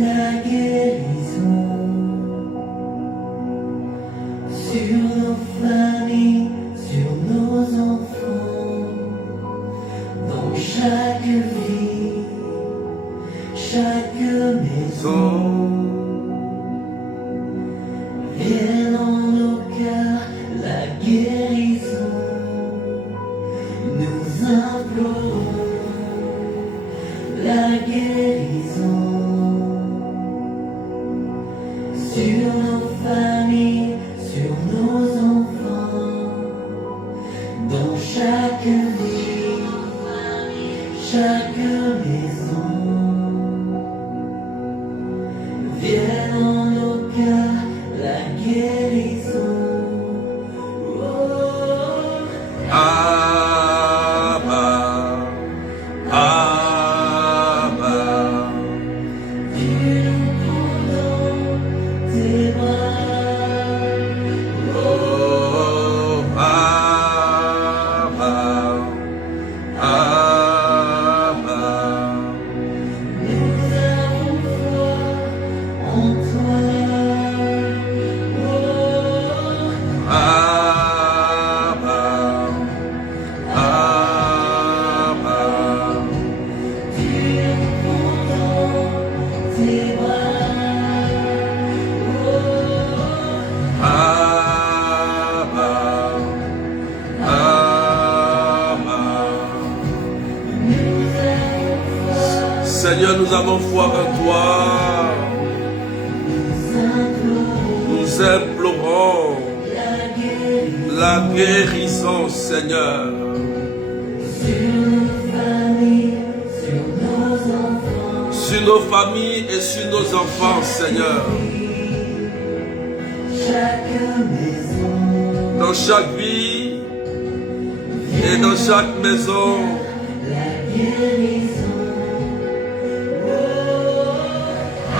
la guérison sur nos familles, sur nos enfants, dans chaque vie, chaque maison. Viens dans nos cœurs la guérison, nous implorons la guérison sur nos familles, sur nos enfants, dans chaque vie, chaque maison. Viens dans nos cœurs la guérison. Oh. Abba, Abba, Tu nous prends dans tes bras. oh Abba, Abba, Nous avons foi en toi. Oh. Abba, Abba, Tu nous prends dans tes bras. Oh. Abba, Abba. Nous avons foi, Seigneur, nous avons foi en toi. nous Nous implorons implorons la guérison la guérison, Seigneur, sur nos familles, sur nos enfants, sur nos familles et sur nos enfants, Seigneur, chaque maison. dans chaque vie et dans chaque maison. La guérison. Oh.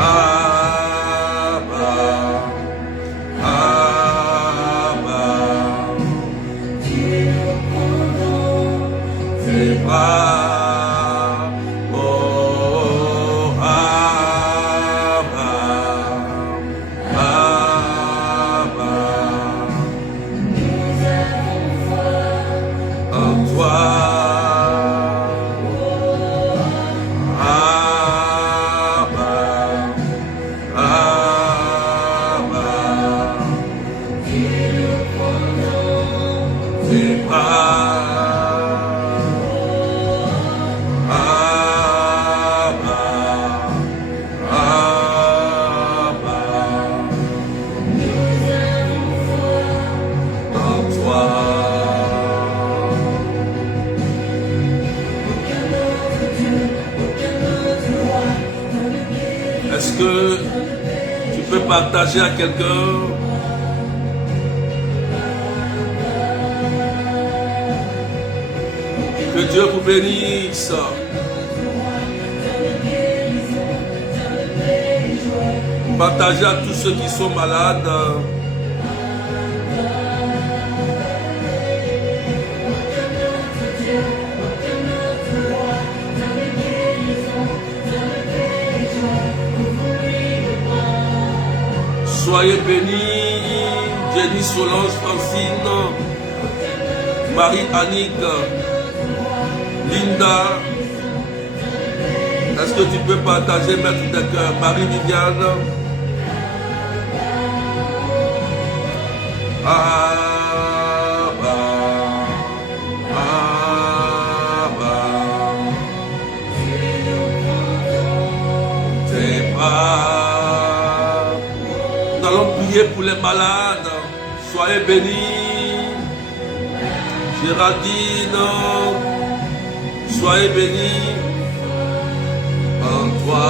Abba, Abba, Tu nous prends dans tes bras, oh Abba, Abba, Nous avons foi en toi. Abba, Abba, Tu nous prends dans tes bras. Abba, Abba, nous avons foi en toi. aucun autre Dieu, aucun autre roi dans le guérir. Est-ce que tu peux partager à quelqu'un? Que Dieu vous bénisse. Partagez à tous ceux qui sont malades. Soyez bénis, Jenny Solange, Francine, Marie-Annick, Linda. Est-ce que tu peux partager, mettre des cœurs? Marie-Viviane. Abba, Abba, tes bras. Nous allons prier pour les malades. Soyez bénis. Géraldine, soyez bénis en toi.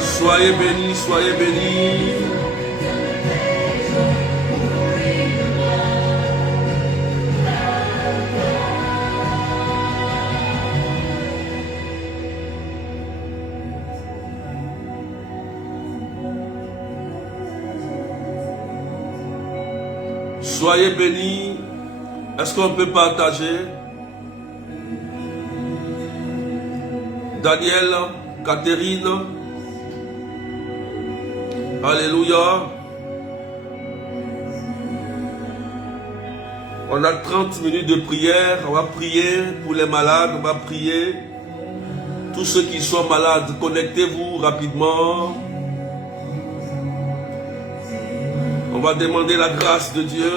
Soyez bénis, soyez bénis. Soyez bénis. Est-ce qu'on peut partager? Daniel, Catherine. Alléluia. On a 30 minutes de prière. On va prier pour les malades. On va prier. Tous ceux qui sont malades, connectez-vous rapidement. On va demander la grâce de Dieu.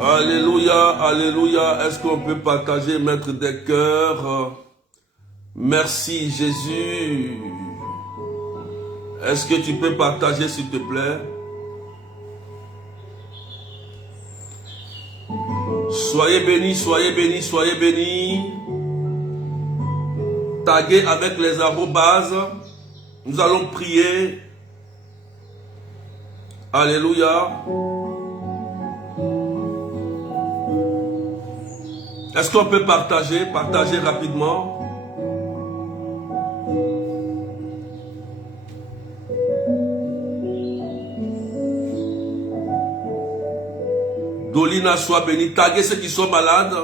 Alléluia, alléluia. Est-ce qu'on peut partager, mettre des cœurs? Merci Jésus. Est-ce que tu peux partager s'il te plaît? Soyez bénis, soyez bénis, soyez bénis. Taguez avec les arrobases. Nous allons prier. Alléluia. Est-ce qu'on peut partager? Partager rapidement. Dolina, sois béni. Taguez ceux qui sont malades.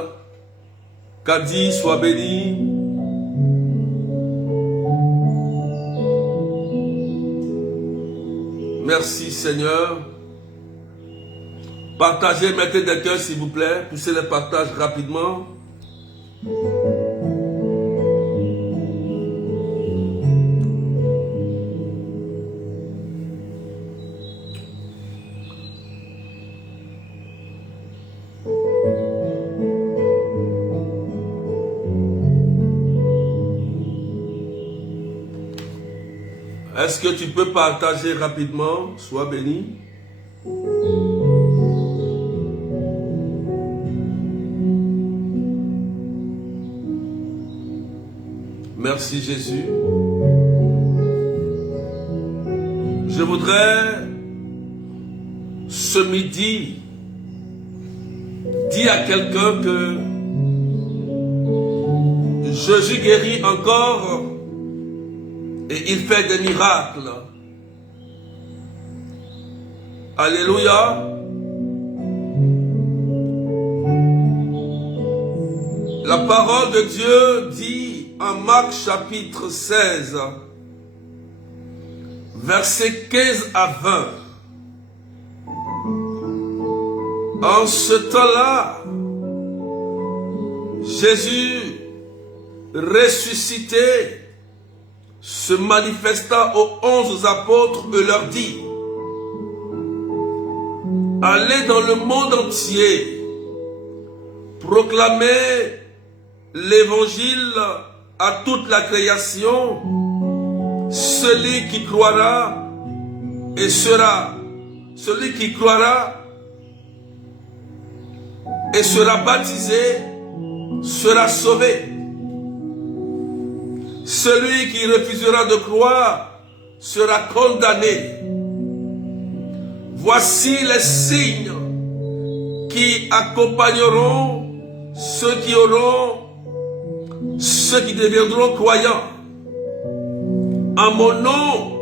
Kadi, sois béni. Merci Seigneur. Partagez, mettez des cœurs s'il vous plaît. Poussez les partages rapidement. Est-ce que tu peux partager rapidement? Sois béni. Merci Jésus. Je voudrais ce midi dire à quelqu'un que Jésus guérit encore et il fait des miracles. Alléluia. La parole de Dieu dit en Marc chapitre 16, versets 15 à 20. En ce temps-là, Jésus ressuscité se manifesta aux 11 apôtres et leur dit: allez dans le monde entier, proclamez l'évangile à toute la création. Celui qui croira et sera, celui qui croira et sera baptisé sera sauvé. Celui qui refusera de croire sera condamné. Voici les signes qui accompagneront ceux qui deviendront croyants. En mon nom,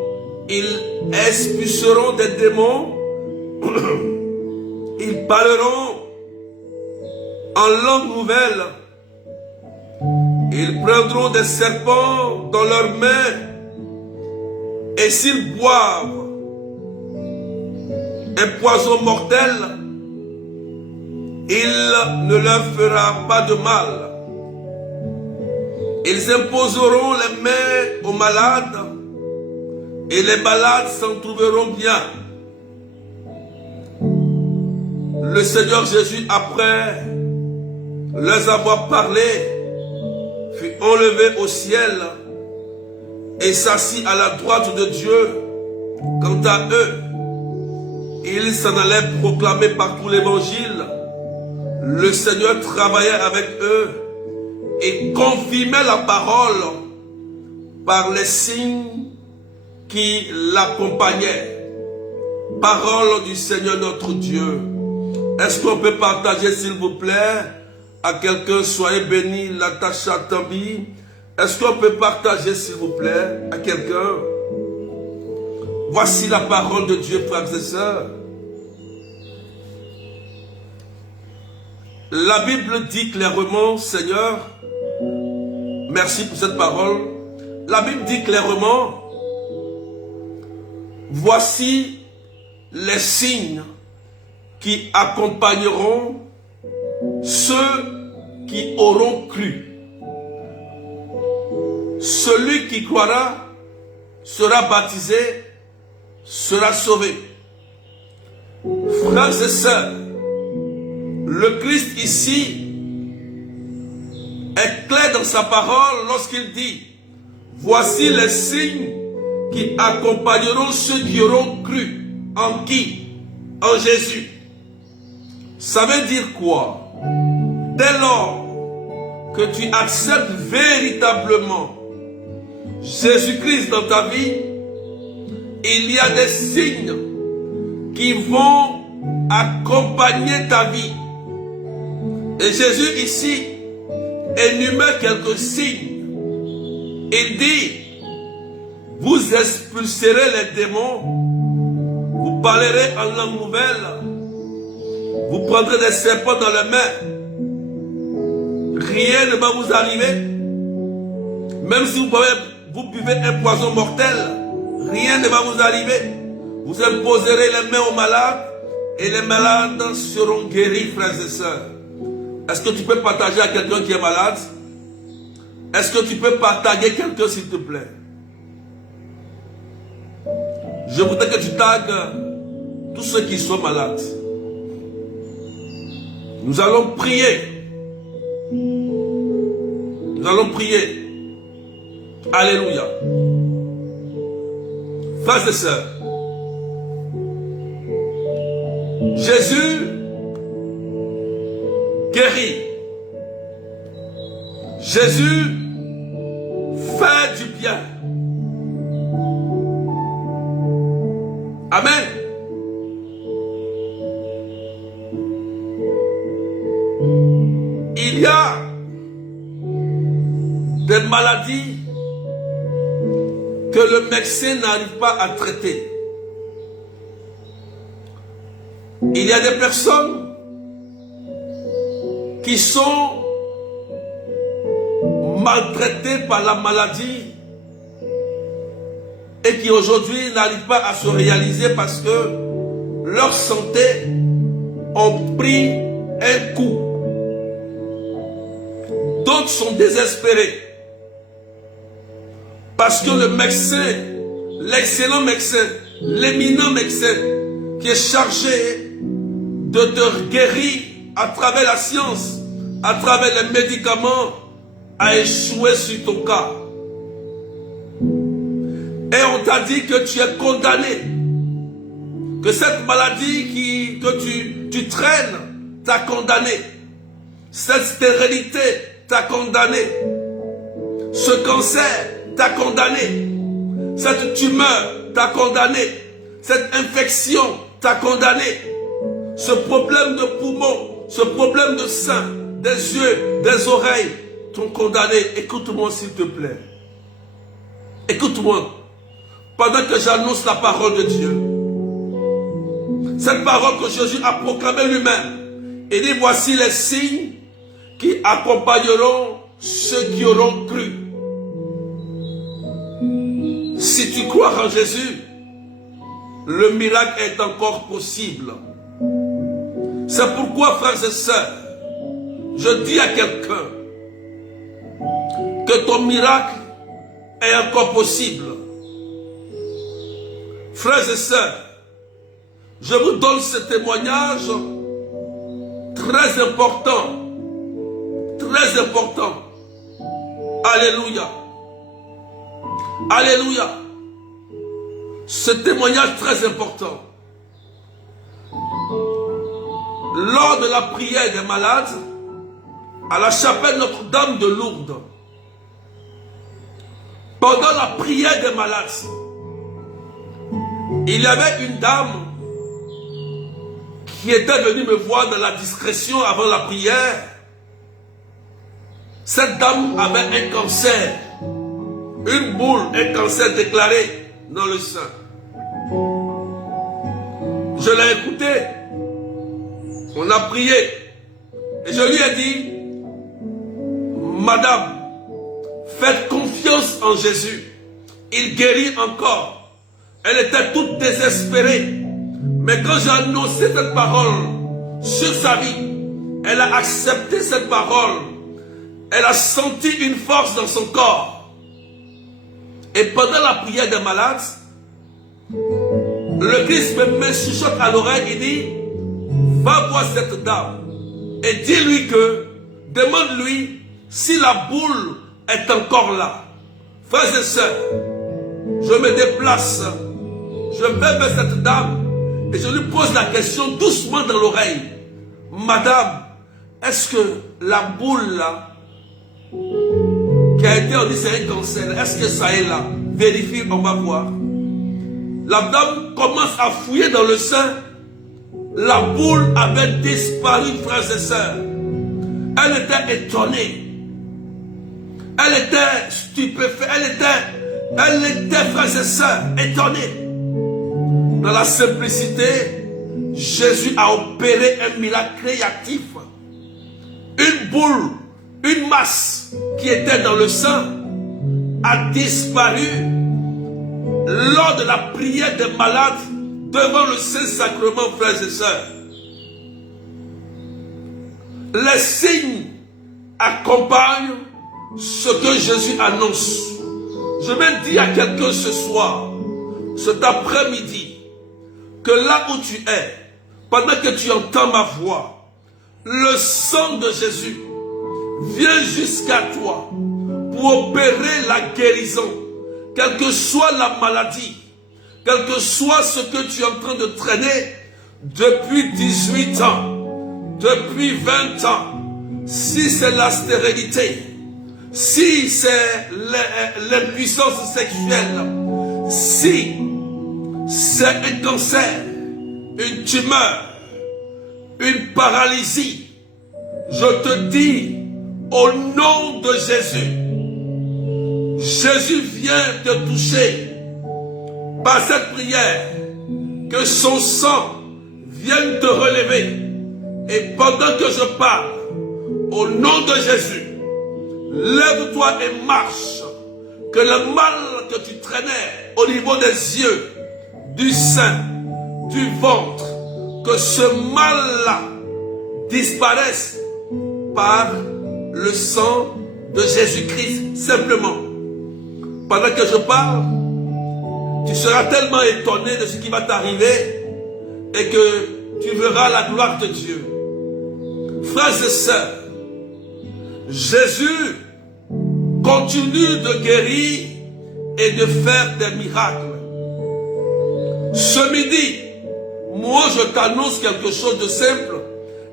ils expulseront des démons. Ils parleront en langue nouvelle. Ils prendront des serpents dans leurs mains. Et s'ils boivent un poison mortel, il ne leur fera pas de mal. Ils imposeront les mains aux malades et les malades s'en trouveront bien. Le Seigneur Jésus, après leur avoir parlé, fut enlevé au ciel et s'assit à la droite de Dieu. Quant à eux, ils s'en allaient proclamer partout l'évangile. Le Seigneur travaillait avec eux et confirmait la parole par les signes qui l'accompagnaient. Parole du Seigneur notre Dieu. Est-ce qu'on peut partager s'il vous plaît? à quelqu'un, soyez béni, Latacha Tambi. Est-ce qu'on peut partager, s'il vous plaît, à quelqu'un? Voici la parole de Dieu, frères et sœurs. La Bible dit clairement, Seigneur, merci pour cette parole. La Bible dit clairement, voici les signes qui accompagneront ceux qui auront cru. Celui qui croira sera baptisé, sera sauvé. Frères et sœurs, le Christ ici est clair dans sa parole lorsqu'il dit, voici les signes qui accompagneront ceux qui auront cru. En qui? En Jésus. Ça veut dire quoi? Dès lors que tu acceptes véritablement Jésus-Christ dans ta vie, il y a des signes qui vont accompagner ta vie. Et Jésus ici énumère quelques signes. Il dit, vous expulserez les démons, vous parlerez en langue nouvelle, vous prendrez des serpents dans les mains, rien ne va vous arriver, même si vous buvez un poison mortel, rien ne va vous arriver. Vous imposerez les mains aux malades et les malades seront guéris, frères et sœurs. Est-ce que tu peux partager à quelqu'un qui est malade? Est-ce que tu peux partager quelqu'un, s'il te plaît? Je voudrais que tu tagues tous ceux qui sont malades. Nous allons prier. Nous allons prier. Alléluia. Frères et sœurs, Jésus guérit. Jésus fait du bien. Amen. Il y a des maladies que le médecin n'arrive pas à traiter. Il y a des personnes qui sont maltraitées par la maladie et qui aujourd'hui n'arrivent pas à se réaliser parce que leur santé ont pris un coup. D'autres sont désespérés parce que le médecin, l'excellent médecin, l'éminent médecin qui est chargé de te guérir à travers la science, à travers les médicaments, a échoué sur ton cas. Et on t'a dit que tu es condamné, que cette maladie que tu traînes t'a condamné, cette stérilité t'a condamné, ce cancer t'a condamné, cette tumeur t'a condamné, cette infection t'a condamné, ce problème de poumon, ce problème de sein, des yeux, des oreilles t'ont condamné. Écoute-moi s'il te plaît. Écoute-moi. Pendant que j'annonce la parole de Dieu, cette parole que Jésus a proclamée lui-même, il dit, voici les signes qui accompagneront ceux qui auront cru. Si tu crois en Jésus, le miracle est encore possible. C'est pourquoi, frères et sœurs, je dis à quelqu'un que ton miracle est encore possible. Frères et sœurs, je vous donne ce témoignage très important. Très important. Alléluia. Alléluia. Ce témoignage très important. Lors de la prière des malades, à la chapelle Notre-Dame de Lourdes, pendant la prière des malades, il y avait une dame qui était venue me voir dans la discrétion avant la prière Cette dame avait un cancer, une boule, un cancer déclaré dans le sein. Je l'ai écouté, on a prié, et je lui ai dit, Madame, faites confiance en Jésus, il guérit encore. Elle était toute désespérée, mais quand j'ai annoncé cette parole sur sa vie, elle a accepté cette parole. Elle a senti une force dans son corps. Et pendant la prière des malades, le Christ me chuchote à l'oreille et dit, va voir cette dame et dis-lui que, demande-lui si la boule est encore là. Frères et sœurs, je me déplace, je vais vers cette dame et je lui pose la question doucement dans l'oreille. Madame, est-ce que la boule là, qui a été, on dit c'est un cancer, est-ce que ça est là? Vérifie, on va voir. La dame commence à fouiller dans le sein. La boule avait disparu, frères et sœurs. Elle était étonnée. Elle était stupéfaite. Elle était, frères et sœurs, étonnée. Dans la simplicité, Jésus a opéré un miracle créatif. Une boule, une masse qui était dans le sein a disparu lors de la prière des malades devant le Saint-Sacrement, frères et sœurs. Les signes accompagnent ce que Jésus annonce. Je vais dire à quelqu'un ce soir, cet après-midi, que là où tu es, pendant que tu entends ma voix, le sang de Jésus vient jusqu'à toi pour opérer la guérison, quelle que soit la maladie, quel que soit ce que tu es en train de traîner depuis 18 ans, depuis 20 ans, si c'est la stérilité, si c'est l'impuissance sexuelle, si c'est un cancer, une tumeur, une paralysie, je te dis, au nom de Jésus, Jésus vient te toucher par cette prière, que son sang vienne te relever. Et pendant que je parle, au nom de Jésus, lève-toi et marche, que le mal que tu traînais au niveau des yeux, du sein, du ventre, que ce mal-là disparaisse par le sang de Jésus-Christ, simplement. Pendant que je parle, tu seras tellement étonné de ce qui va t'arriver et que tu verras la gloire de Dieu. Frères et sœurs, Jésus continue de guérir et de faire des miracles. Ce midi, moi je t'annonce quelque chose de simple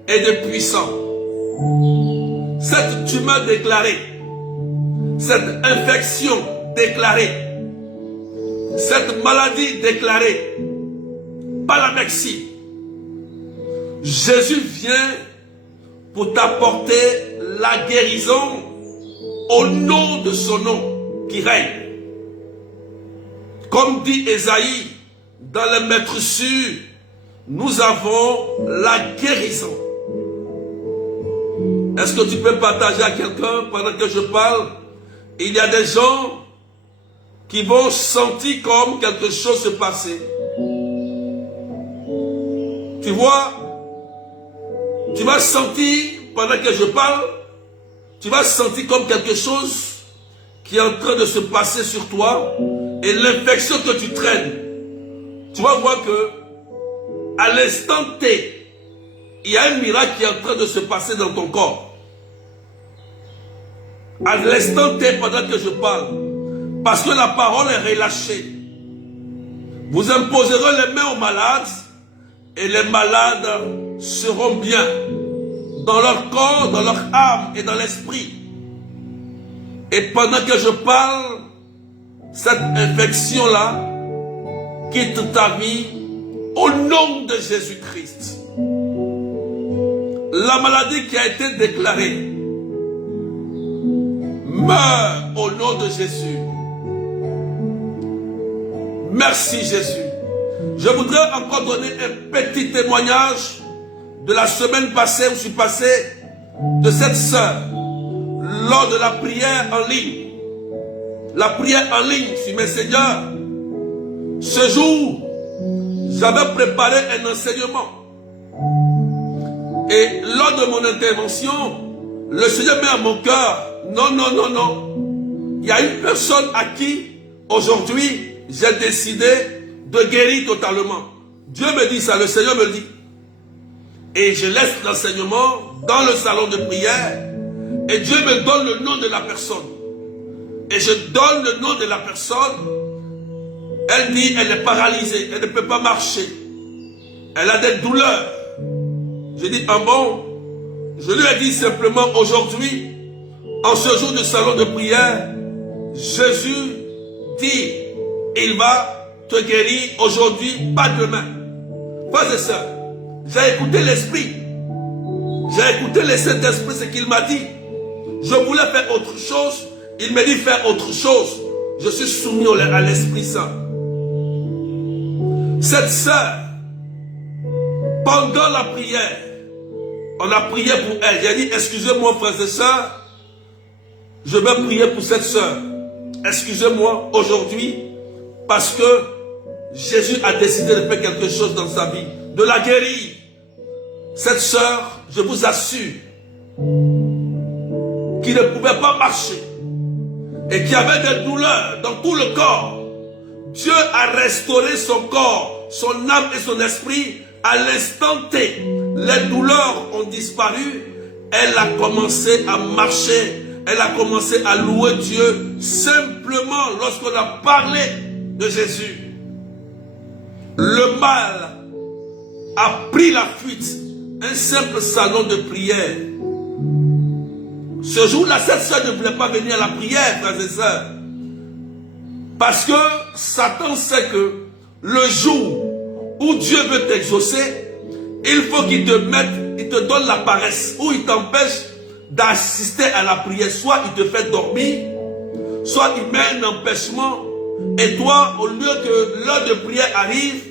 et de puissant. Cette tumeur déclarée, cette infection déclarée, cette maladie déclarée par la médecine, Jésus vient pour t'apporter la guérison au nom de son nom qui règne. Comme dit Ésaïe, dans le Maître sûr, nous avons la guérison. Est-ce que tu peux partager à quelqu'un pendant que je parle? Il y a des gens qui vont sentir comme quelque chose se passer. Tu vois, tu vas sentir, pendant que je parle, tu vas sentir comme quelque chose qui est en train de se passer sur toi et l'infection que tu traînes. Tu vas voir que à l'instant T, il y a un miracle qui est en train de se passer dans ton corps. À l'instant T, pendant que je parle, parce que la parole est relâchée. Vous imposerez les mains aux malades et les malades seront bien dans leur corps, dans leur âme et dans l'esprit. Et pendant que je parle, cette infection-là quitte ta vie au nom de Jésus-Christ. La maladie qui a été déclarée Meurs au nom de Jésus. Merci Jésus. Je voudrais encore donner un petit témoignage de la semaine passée où je suis passé de cette sœur lors de la prière en ligne. La prière en ligne sur Messenger. Ce jour, j'avais préparé un enseignement. Et lors de mon intervention, le Seigneur met à mon cœur, non, non, non, non. Il y a une personne à qui, aujourd'hui, j'ai décidé de guérir totalement. Dieu me dit ça, le Seigneur me le dit. Et je laisse l'enseignement dans le salon de prière. Et Dieu me donne le nom de la personne. Et je donne le nom de la personne. Elle dit, elle est paralysée, elle ne peut pas marcher. Elle a des douleurs. Je dis, ah bon? Je lui ai dit simplement aujourd'hui, en ce jour de salon de prière, Jésus dit, il va te guérir aujourd'hui, pas demain. Frères et sœurs, j'ai écouté l'Esprit. J'ai écouté le Saint-Esprit, ce qu'il m'a dit. Je voulais faire autre chose. Il m'a dit faire autre chose. Je suis soumis à l'Esprit Saint. Cette sœur, pendant la prière, on a prié pour elle. J'ai dit, excusez-moi frères et sœurs, je vais prier pour cette sœur. Excusez-moi aujourd'hui, parce que Jésus a décidé de faire quelque chose dans sa vie, de la guérir. Cette sœur, je vous assure, qui ne pouvait pas marcher et qui avait des douleurs dans tout le corps, Dieu a restauré son corps, son âme et son esprit à l'instant T. Les douleurs ont disparu. Elle a commencé à marcher. Elle a commencé à louer Dieu simplement lorsqu'on a parlé de Jésus. Le mal a pris la fuite. Un simple salon de prière. Ce jour-là, cette soeur ne voulait pas venir à la prière, frères et sœurs. Parce que Satan sait que le jour où Dieu veut t'exaucer, il faut qu'il te mette, il te donne la paresse, ou il t'empêche d'assister à la prière. Soit il te fait dormir, soit il met un empêchement, et toi, au lieu que l'heure de prière arrive,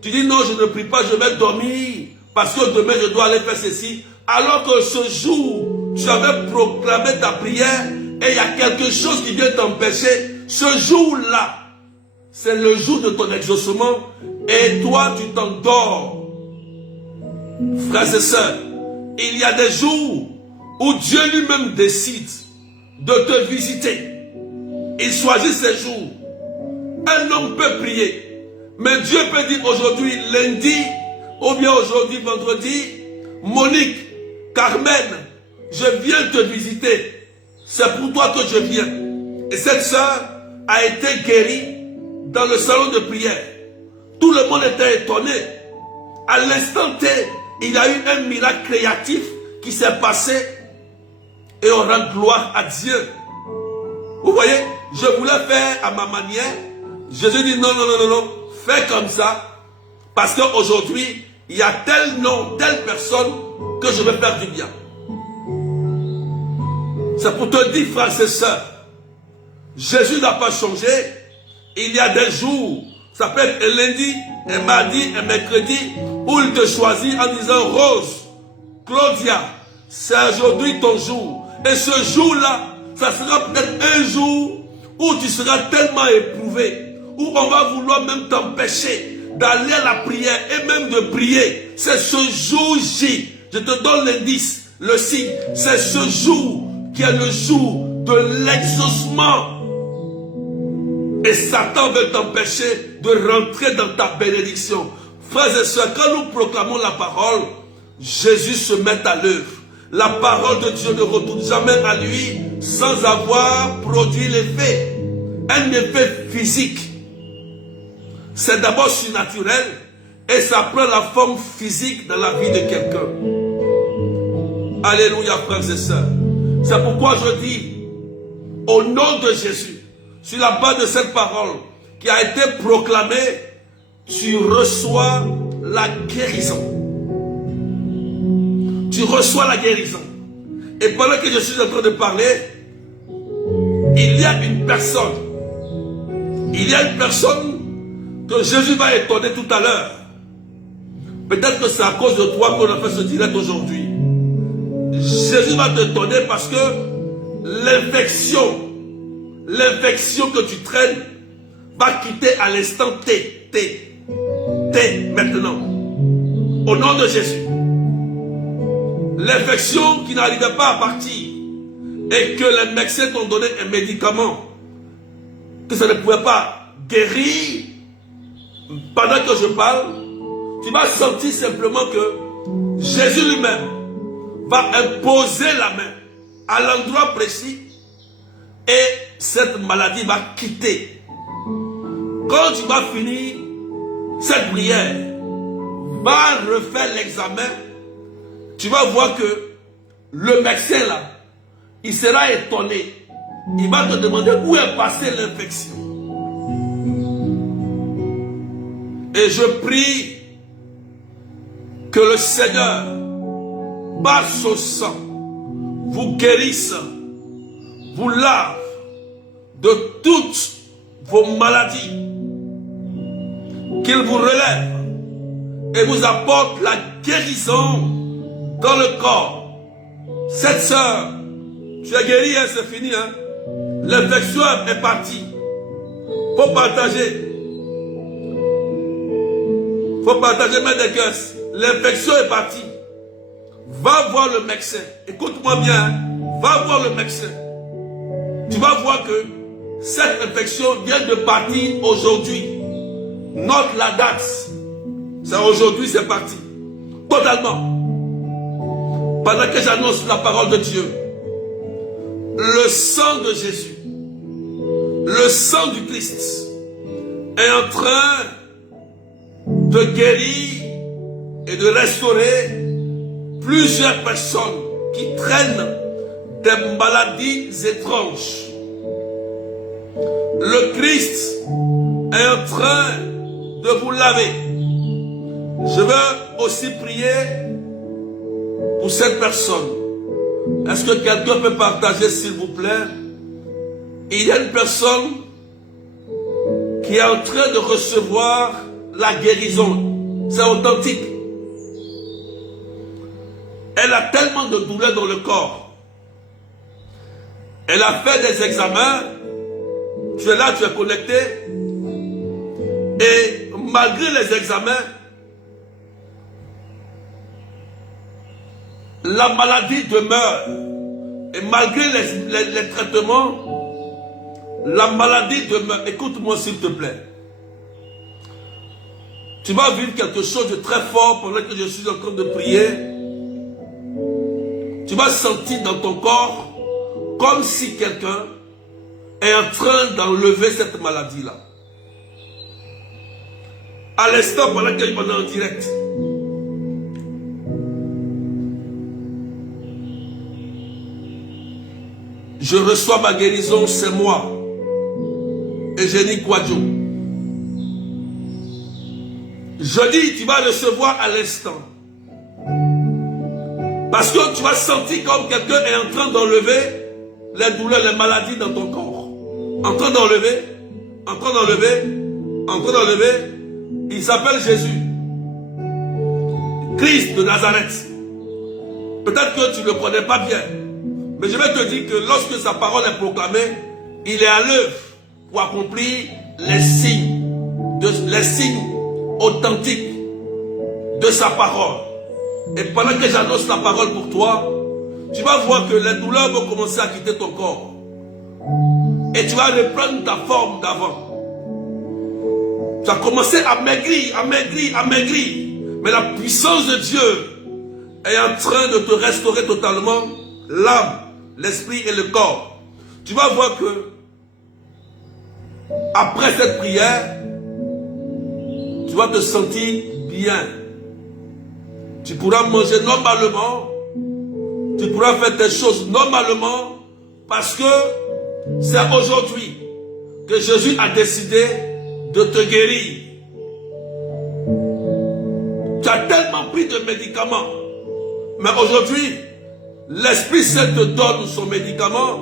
tu dis non, je ne prie pas, je vais dormir, parce que demain je dois aller faire ceci. Alors que ce jour, tu avais proclamé ta prière, et il y a quelque chose qui vient t'empêcher. Ce jour-là, c'est le jour de ton exaucement, et toi, tu t'endors. Frères et sœurs, il y a des jours où Dieu lui-même décide de te visiter. Il choisit ces jours. Un homme peut prier, mais Dieu peut dire aujourd'hui, lundi, ou bien aujourd'hui, vendredi, Monique, Carmen, je viens te visiter. C'est pour toi que je viens. Et cette sœur a été guérie dans le salon de prière. Tout le monde était étonné. À l'instant T, il y a eu un miracle créatif qui s'est passé et on rend gloire à Dieu. Vous voyez, je voulais faire à ma manière. Jésus dit non, non, non, non, non, fais comme ça. Parce qu'aujourd'hui, il y a tel nom, telle personne que je vais faire du bien. C'est pour te dire, frères et sœurs, Jésus n'a pas changé. Il y a des jours, ça peut être un lundi, un mardi, un mercredi, où il te choisit en disant Rose, Claudia, c'est aujourd'hui ton jour. Et ce jour-là, ça sera peut-être un jour où tu seras tellement éprouvé, où on va vouloir même t'empêcher d'aller à la prière et même de prier. C'est ce jour-ci, je te donne l'indice, le signe, c'est ce jour qui est le jour de l'exaucement. Et Satan veut t'empêcher de rentrer dans ta bénédiction. Frères et sœurs, quand nous proclamons la parole, Jésus se met à l'œuvre. La parole de Dieu ne retourne jamais à lui sans avoir produit l'effet. Un effet physique. C'est d'abord surnaturel et ça prend la forme physique dans la vie de quelqu'un. Alléluia, frères et sœurs. C'est pourquoi je dis, au nom de Jésus, sur la base de cette parole qui a été proclamée, tu reçois la guérison. Tu reçois la guérison. Et pendant que je suis en train de parler, il y a une personne. Il y a une personne que Jésus va étonner tout à l'heure. Peut-être que c'est à cause de toi qu'on a fait ce direct aujourd'hui. Jésus va te donner parce que l'infection que tu traînes va quitter à l'instant T maintenant. Au nom de Jésus. L'infection qui n'arrivait pas à partir et que les médecins t'ont donné un médicament que ça ne pouvait pas guérir, pendant que je parle, tu vas sentir simplement que Jésus lui-même va imposer la main à l'endroit précis et cette maladie va quitter. Quand tu vas finir cette prière, va refaire l'examen, tu vas voir que le médecin là, il sera étonné. Il va te demander où est passée l'infection. Et je prie que le Seigneur, par son sang, vous guérisse, vous lave de toutes vos maladies, qu'il vous relève et vous apporte la guérison dans le corps. Cette sœur, tu es guérie, hein, c'est fini. Hein? L'infection est partie. Faut partager. Faut partager mes dégâts. L'infection est partie. Va voir le médecin. Écoute-moi bien. Hein? Va voir le médecin. Tu vas voir que cette infection vient de partir aujourd'hui. Note la date. C'est aujourd'hui, c'est parti. Totalement. Pendant que j'annonce la parole de Dieu, le sang de Jésus, le sang du Christ est en train de guérir et de restaurer plusieurs personnes qui traînent des maladies étranges. Le Christ est en train de vous laver. Je veux aussi prier pour cette personne. Est-ce que quelqu'un peut partager, s'il vous plaît? Il y a une personne qui est en train de recevoir la guérison. C'est authentique. Elle a tellement de douleurs dans le corps. Elle a fait des examens. Tu es là, tu es connecté. Et malgré les examens, la maladie demeure. Et malgré les traitements, la maladie demeure. Écoute-moi s'il te plaît. Tu vas vivre quelque chose de très fort pendant que je suis en train de prier. Tu vas sentir dans ton corps comme si quelqu'un est en train d'enlever cette maladie-là. À l'instant, pendant qu'il est en direct. Je reçois ma guérison, c'est moi. Eugénie Kwadjo. Je dis, tu vas recevoir à l'instant. Parce que tu vas sentir comme quelqu'un est en train d'enlever les douleurs, les maladies dans ton corps. En train d'enlever, en train d'enlever, en train d'enlever. Il s'appelle Jésus. Christ de Nazareth. Peut-être que tu ne le connais pas bien. Mais je vais te dire que lorsque sa parole est proclamée, il est à l'œuvre pour accomplir les signes authentiques de sa parole. Et pendant que j'annonce la parole pour toi, tu vas voir que les douleurs vont commencer à quitter ton corps. Et tu vas reprendre ta forme d'avant. Tu as commencé à maigrir, à maigrir, à maigrir. Mais la puissance de Dieu est en train de te restaurer totalement l'âme, l'esprit et le corps. Tu vas voir que après cette prière, tu vas te sentir bien. Tu pourras manger normalement. Tu pourras faire tes choses normalement. Parce que c'est aujourd'hui que Jésus a décidé de te guérir. Tu as tellement pris de médicaments. Mais aujourd'hui, l'Esprit Saint te donne son médicament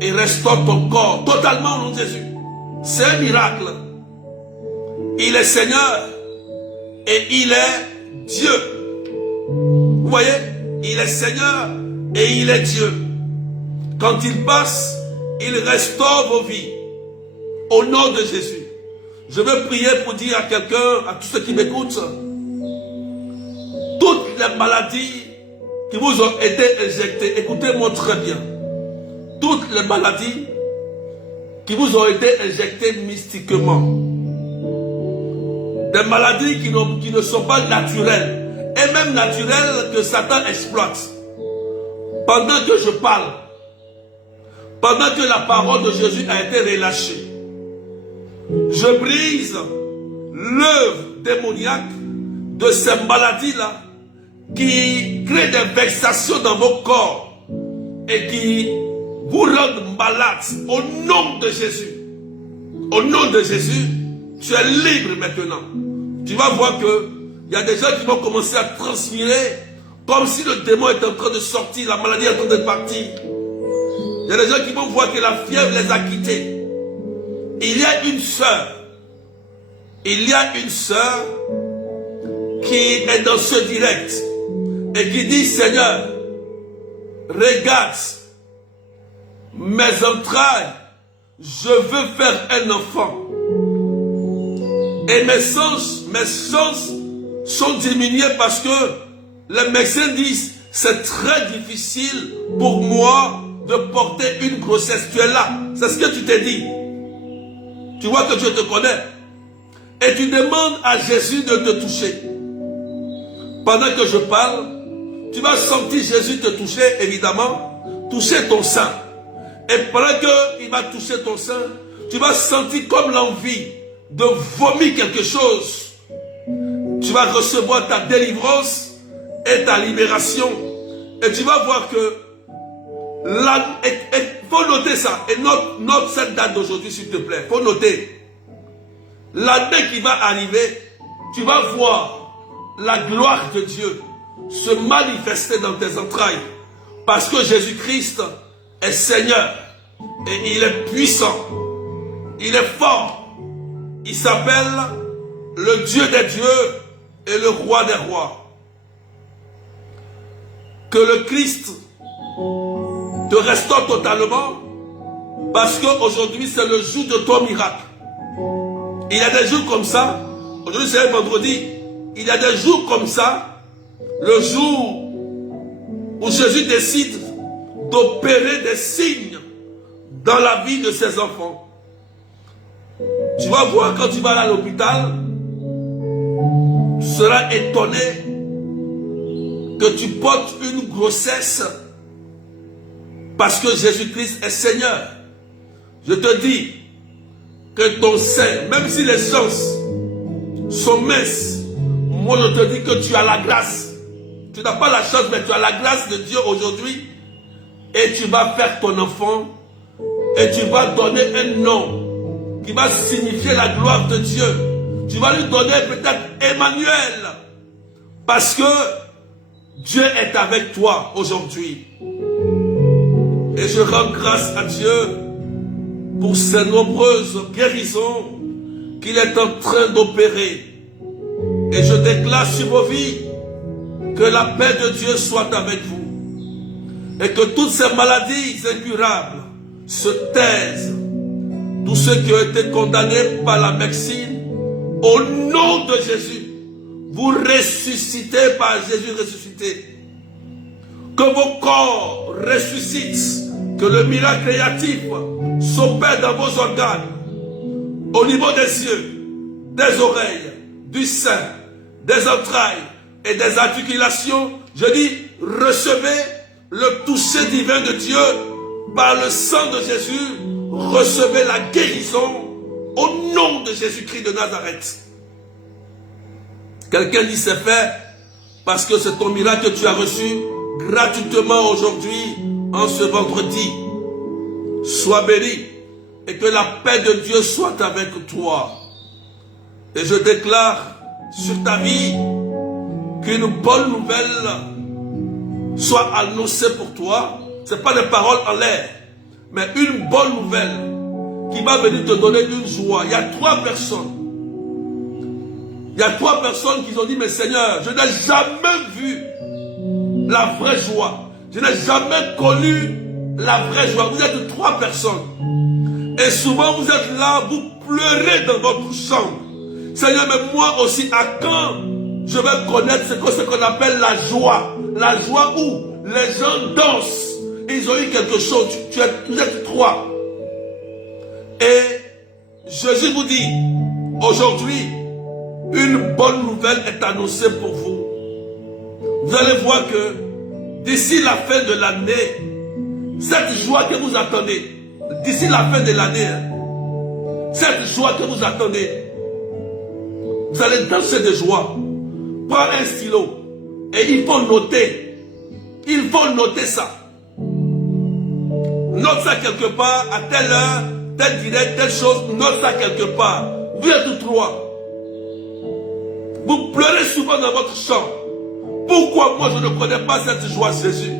et restaure ton corps totalement au nom de Jésus. C'est un miracle. Il est Seigneur et il est Dieu. Vous voyez, il est Seigneur et il est Dieu. Quand il passe, il restaure vos vies. Au nom de Jésus. Je veux prier pour dire à quelqu'un, à tous ceux qui m'écoutent, toutes les maladies qui vous ont été injectées, écoutez-moi très bien, toutes les maladies qui vous ont été injectées mystiquement, des maladies qui ne sont pas naturelles, et même naturelles que Satan exploite, pendant que je parle, pendant que la parole de Jésus a été relâchée, je brise l'œuvre démoniaque de ces maladies-là qui créent des vexations dans vos corps et qui vous rendent malades au nom de Jésus. Au nom de Jésus, tu es libre maintenant. Tu vas voir que il y a des gens qui vont commencer à transpirer comme si le démon était en train de sortir, la maladie est en train de partir. Il y a des gens qui vont voir que la fièvre les a quittés. Il y a une sœur qui est dans ce direct et qui dit: Seigneur, regarde mes entrailles, je veux faire un enfant. Et mes chances sont diminuées parce que les médecins disent: c'est très difficile pour moi de porter une grossesse. Tu es là, c'est ce que tu t'es dit. Tu vois que Dieu te connaît. Et tu demandes à Jésus de te toucher. Pendant que je parle, tu vas sentir Jésus te toucher, évidemment, toucher ton sein. Et pendant qu'il va toucher ton sein, tu vas sentir comme l'envie de vomir quelque chose. Tu vas recevoir ta délivrance et ta libération. Et tu vas voir que il faut noter ça. Et note cette date d'aujourd'hui, s'il te plaît. Il faut noter. L'année qui va arriver, tu vas voir la gloire de Dieu se manifester dans tes entrailles. Parce que Jésus-Christ est Seigneur. Et il est puissant. Il est fort. Il s'appelle le Dieu des dieux et le roi des rois. Que le Christ te restaure totalement, parce qu'aujourd'hui c'est le jour de ton miracle. Il y a des jours comme ça, aujourd'hui c'est un vendredi, il y a des jours comme ça, le jour où Jésus décide d'opérer des signes dans la vie de ses enfants. Tu vas voir quand tu vas aller à l'hôpital, tu seras étonné que tu portes une grossesse parce que Jésus-Christ est Seigneur. Je te dis que ton sein, même si les chances sont minces, moi je te dis que tu as la grâce. Tu n'as pas la chance, mais tu as la grâce de Dieu aujourd'hui. Et tu vas faire ton enfant. Et tu vas donner un nom qui va signifier la gloire de Dieu. Tu vas lui donner peut-être Emmanuel. Parce que Dieu est avec toi aujourd'hui. Et je rends grâce à Dieu pour ces nombreuses guérisons qu'il est en train d'opérer. Et je déclare sur vos vies que la paix de Dieu soit avec vous. Et que toutes ces maladies incurables se taisent. Tous ceux qui ont été condamnés par la médecine, au nom de Jésus, vous ressuscitez par Jésus ressuscité. Que vos corps ressuscitent. Que le miracle créatif s'opère dans vos organes. Au niveau des yeux, des oreilles, du sein, des entrailles et des articulations. Je dis, recevez le toucher divin de Dieu par le sang de Jésus. Recevez la guérison au nom de Jésus-Christ de Nazareth. Quelqu'un dit c'est fait parce que c'est ton miracle que tu as reçu gratuitement aujourd'hui, en ce vendredi. Sois béni et que la paix de Dieu soit avec toi. Et je déclare sur ta vie qu'une bonne nouvelle soit annoncée pour toi. Ce n'est pas des paroles en l'air, mais une bonne nouvelle qui va venir te donner une joie. Il y a 3 personnes. Il y a 3 personnes qui ont dit, mais Seigneur, je n'ai jamais vu la vraie joie. Je n'ai jamais connu la vraie joie. Vous êtes 3 personnes. Et souvent vous êtes là, vous pleurez dans votre chambre. Seigneur, mais moi aussi, à quand je vais connaître ce qu'on appelle la joie? La joie où les gens dansent. Ils ont eu quelque chose. Vous êtes 3. Et Jésus vous dit, aujourd'hui, une bonne nouvelle est annoncée pour vous. Vous allez voir que d'ici la fin de l'année, cette joie que vous attendez, d'ici la fin de l'année, cette joie que vous attendez, vous allez danser de joie. Prends un stylo et il faut noter. Il faut noter ça. Note ça quelque part, à telle heure, telle direct, telle chose, note ça quelque part. Vous êtes 3. Vous pleurez souvent dans votre chambre. Pourquoi moi je ne connais pas cette joie, Jésus?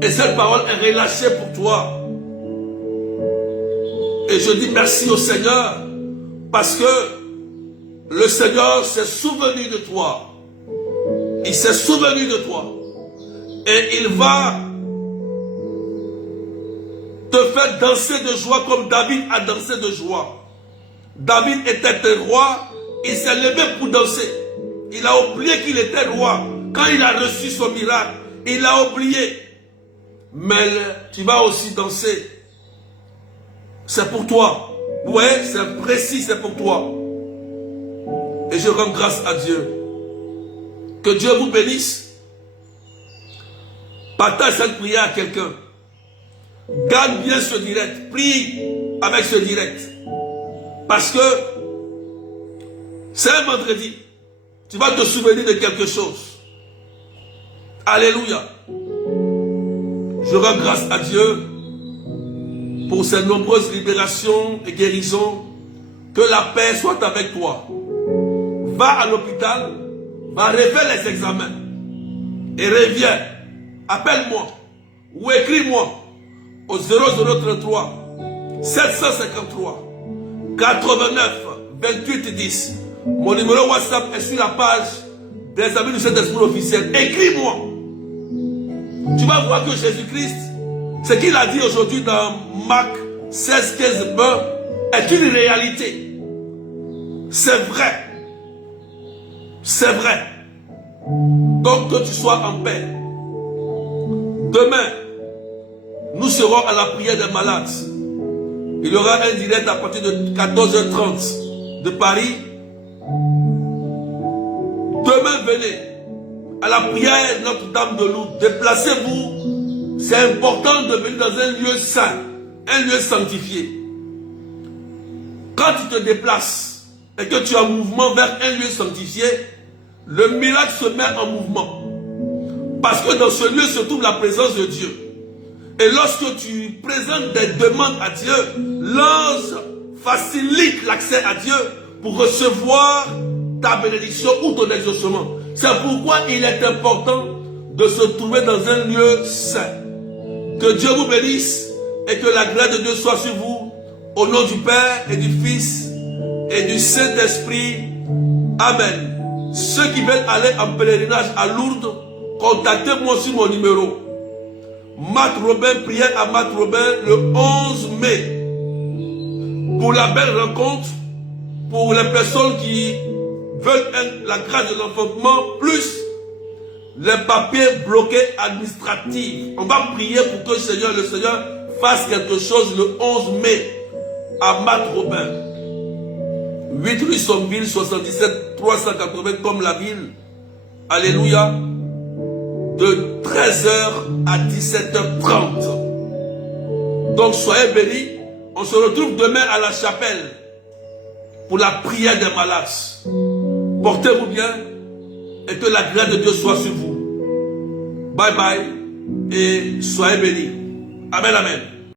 Et cette parole est relâchée pour toi. Et je dis merci au Seigneur, parce que le Seigneur s'est souvenu de toi. Il s'est souvenu de toi. Et il va te faire danser de joie comme David a dansé de joie. David était un roi, il s'est levé pour danser. Il a oublié qu'il était roi. Quand il a reçu son miracle, il a oublié. Mais tu vas aussi danser. C'est pour toi. Vous voyez, c'est précis, c'est pour toi. Et je rends grâce à Dieu. Que Dieu vous bénisse. Partage cette prière à quelqu'un. Garde bien ce direct. Prie avec ce direct. Parce que c'est un vendredi. Tu vas te souvenir de quelque chose. Alléluia. Je rends grâce à Dieu pour ces nombreuses libérations et guérisons. Que la paix soit avec toi. Va à l'hôpital, va refaire les examens et reviens. Appelle-moi ou écris-moi au 0033 753 89 28 10. Mon numéro WhatsApp est sur la page des amis du Saint-Esprit officiel. Écris-moi. Tu vas voir que Jésus-Christ, ce qu'il a dit aujourd'hui dans Marc 16, 15, 20, est une réalité. C'est vrai. C'est vrai. Donc que tu sois en paix. Demain, nous serons à la prière des malades. Il y aura un direct à partir de 14h30 de Paris. Demain, venez à la prière Notre-Dame de Lourdes. Déplacez-vous. C'est important de venir dans un lieu saint, un lieu sanctifié. Quand tu te déplaces et que tu es en mouvement vers un lieu sanctifié, le miracle se met en mouvement. Parce que dans ce lieu se trouve la présence de Dieu. Et lorsque tu présentes des demandes à Dieu, l'ange facilite l'accès à Dieu pour recevoir ta bénédiction ou ton exaucement. C'est pourquoi il est important de se trouver dans un lieu saint. Que Dieu vous bénisse et que la grâce de Dieu soit sur vous. Au nom du Père et du Fils et du Saint-Esprit. Amen. Ceux qui veulent aller en pèlerinage à Lourdes, contactez-moi sur mon numéro. Marc Robin, prière à Marc Robin le 11 mai. Pour la belle rencontre, pour les personnes qui veulent la grâce de l'enfantement, plus les papiers bloqués administratifs. On va prier pour que le Seigneur fasse quelque chose le 11 mai à Marc Robin. 8 rue Sommeville, 77 380 comme la ville. Alléluia. De 13h à 17h30. Donc soyez bénis. On se retrouve demain à la chapelle pour la prière des malades. Portez-vous bien et que la grâce de Dieu soit sur vous. Bye bye et soyez bénis. Amen, amen.